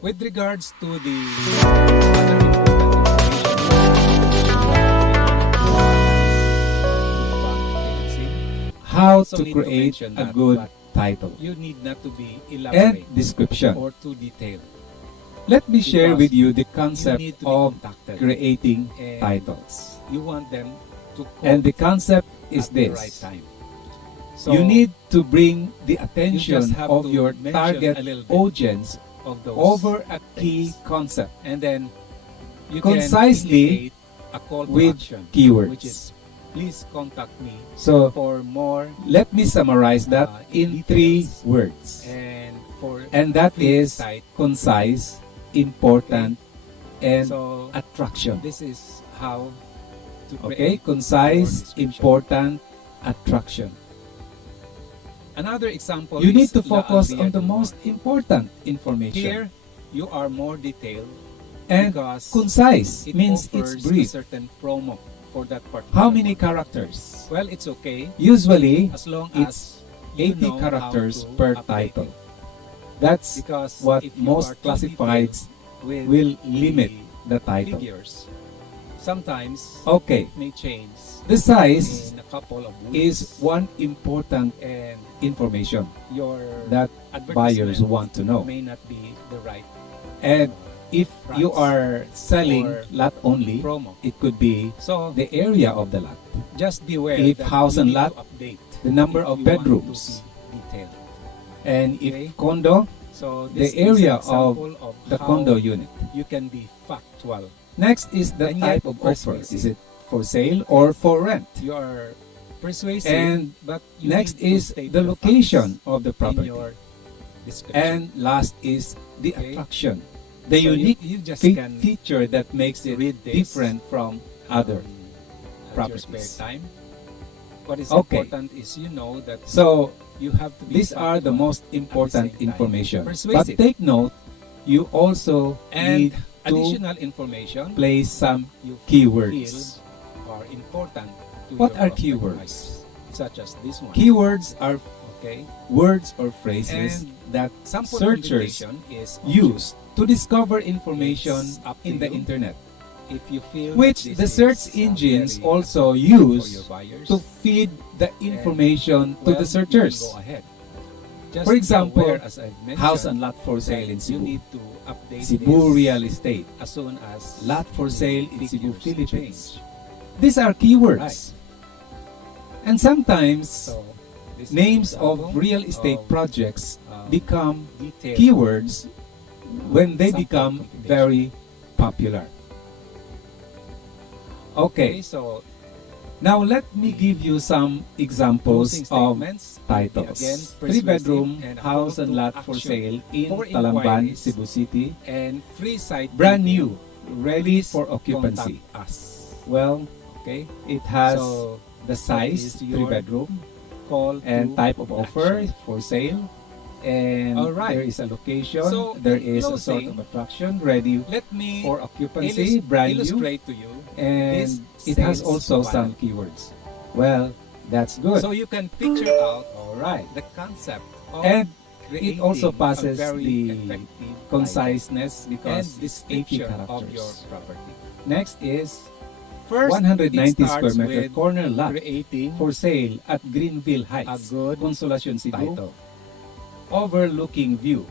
With regards to the other important how to create a good title you need not to be and elaborate description. or too detailed. Let me share with you the You concept need to be of contacted. creating And titles. You want them to call And the concept is at the right this. time. So You need to bring the you attention just have of to your mention target a little bit audience of those over a key things. concept And then you concisely can indicate a call to with action, keywords. which is please contact me So for more let me summarize that in 3 details words. and that free is site. concise, important, and So attraction. this is how to Okay, create concise, your description. important, attraction. Another example You is need to la focus al on the día del most mar. important information. Here, you are more detailed And because concise it means offers it's brief. a certain promo for that particular How many one. characters? Well, it's okay Usually, as long it's as you 80 know how characters to per update title. it. That's Because what if you most are too classifieds detailed with will limit the the title. figures, sometimes Okay, it may change the size in a couple of is weeks, one important and information your that buyers advertisement want to know. may not be the right And if price you are selling or lot only, promo. it could be So the area of the lot, just beware if that house you and need lot, to update the number if of you want to bedrooms, be detailed. and if Okay. condo, So the this is area an example of of the how condo unit. you can be factual. Next is the And yet type of offer. persuasive. Is it for sale or for rent? You are persuasive, And but you next need to is state the location facts of the in property. your description. And last is the Okay. attraction, the So unique you just can feature that makes it read this, different from other at your spare properties. time. What is Okay. important is you know that So you have to be these are the factual most important same time. information. But Persuasive. take note, you also and need to additional information place some you keywords. feel are important to What your are prospect keywords? buyers, such as this one. Keywords are Okay. words or phrases And that Sample searchers limitation is use to discover information It's up to in the you. internet, if you feel which that the this search is, engines very also attractive for use your buyers, to feed the information to well, the you searchers. can go ahead. Just For example, be aware, as I've mentioned, House and lot for that sale in you Cebu. need to update Cebu this Real Estate. as soon as Lot for the sale in Cebu, figures Philippines. change. These are keywords. And sometimes So, this is names an of example real estate of, projects uh, become detailed keywords when they sample become computation. very popular. Okay, So now let me give you some examples closing of statements titles. again, 3-bedroom persuasive and house call and to lot for action sale in for Talamban, inquiries. Cebu City. and free site Brand review. new, ready Please for occupancy. contact us. Well, Okay. it has So the size, is your 3-bedroom, call and to type of offer action. for sale. And Alright. there is a location, So, there in is a sort closing, of attraction ready Let me for occupancy, brand new, illustrate to you and this it has sales also funnel. some keywords. Well, that's good. so you can picture out Alright. the concept of And creating it also a passes very the effective conciseness and because it's 80 description of characters. your property. Next is First, 190 it starts square meter with corner lot creating for sale at Greenville a Heights, good Consolacion, Cebu, title overlooking view.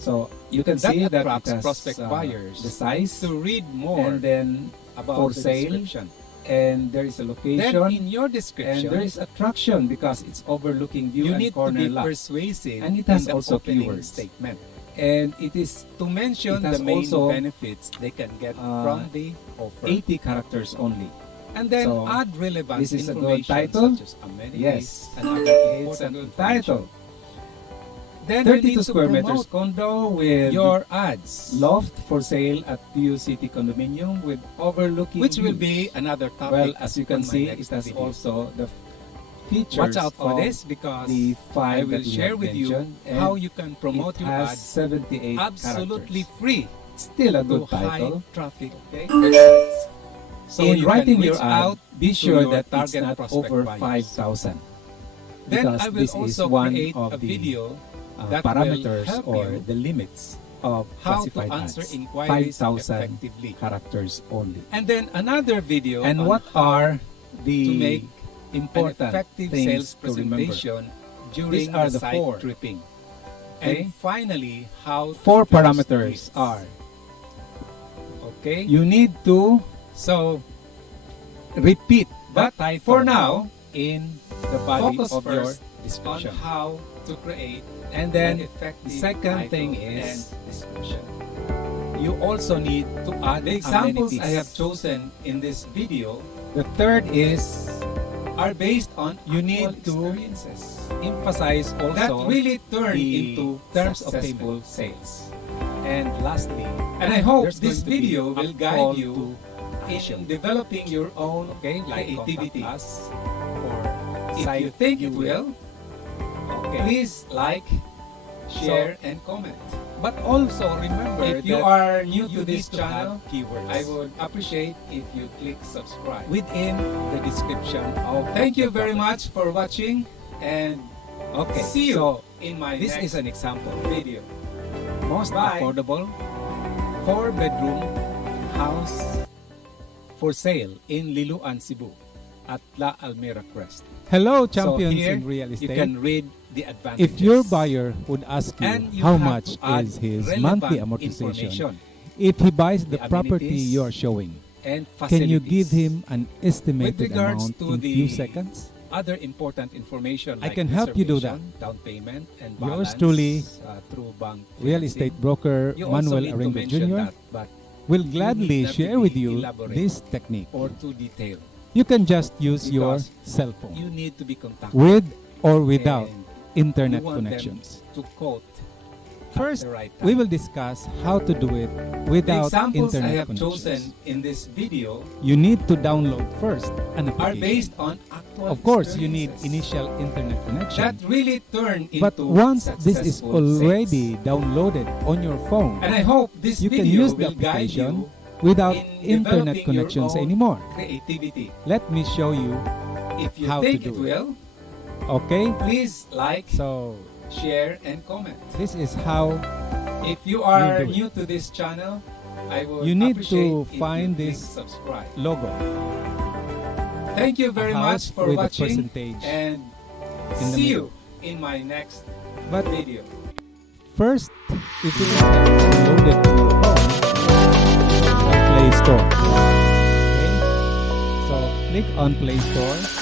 So you can that see that it attracts has prospect buyers the size, to read more and then about for the sale, description. and there is a Then location, in your and description, there is attraction because it's overlooking view you and need to corner be lot. persuasive And it has in the also opening keywords. statement And it is to mention It has the main also, benefits they can get from the offer, 80 characters only. and then so, add relevant this is a good information title? such as amenities Yes, and other it's a important good information. title. Then you 32 need to square meters promote condo with your ads, loft for sale at PU City Condominium with overlooking which will views. be another topic. Well, as you can on my see, next it has video. also the features. Watch out for of this because the five I will that we share have with you mentioned, and how you can promote it your has ads 78 absolutely characters. free Still a to good high title. traffic Okay. websites. So In you writing can your reach ad, out be to sure your that it's target not prospect over buyers. 5,000. Then Because I will this is also one create of a the video that parameters will help or you the limits of how to classified answer ads. inquiries 5,000 effectively. characters only. And then another video And on what how are the to make an important effective things sales to remember? presentation during These are the the site four. tripping. Okay? And finally, how to Four close parameters leads. are, Okay? you need to So, repeat but the title for now, in the body focus of your first on description. how to create And an then effective the second title thing and is description. you also need to add The examples amenities. I have chosen in this video The third is are based on you need actual to experiences emphasize that also really turn the into terms of successful payment. sales. And lastly, And I hope there's this going to be video a will call guide you to in action. developing your own Okay, like creativity. contact us for If site you think it viewing. will, Okay. please like, share, and comment. But also remember If you that are new you to this need to have channel, keywords I would appreciate if you click subscribe. within the description of Thank you the very property. much for watching, and Okay, see you so in my this next is an example. video. Most Bye. affordable 4-bedroom house for sale in Liloan, Cebu at La Almera Crest. Hello, champions so here, in real you estate. can read the advantages. If your buyer would ask and you you how have much to add is his relevant monthly amortization, information if he buys the the property amenities, you are showing, and can you facilities. give him an estimated regards amount to in the few seconds? other important information I like can help you do reservation, down payment, and Yours balance truly, through bank Real financing. estate broker You also Manuel need to Arengo mention Jr. that, but will need gladly not to share be with you elaborate this technique. or too detailed. You can just use your Because cell phone You need to be contacted with or without and internet you want them connections. to quote First, at the right time. we will discuss how to do it The without examples I internet have connections. chosen in this video You need to download first an are application. based on actual Of course, you need experiences initial internet connection. that really turn into But once this is successful already sales. downloaded on your phone, And I hope this you can video use the will guide application you without in internet developing connections your own anymore. creativity. Let me show you. If you How to think do it it. will, Okay? please like, So, share, and comment. this is how If you are do it. new to this channel, I would You need appreciate to if find you click this subscribe. logo. Thank you very A house much for with a watching, percentage and in the see middle. you in my next But video. first, if you want to download it on your phone, on Play Store. Okay? So, click on Play Store.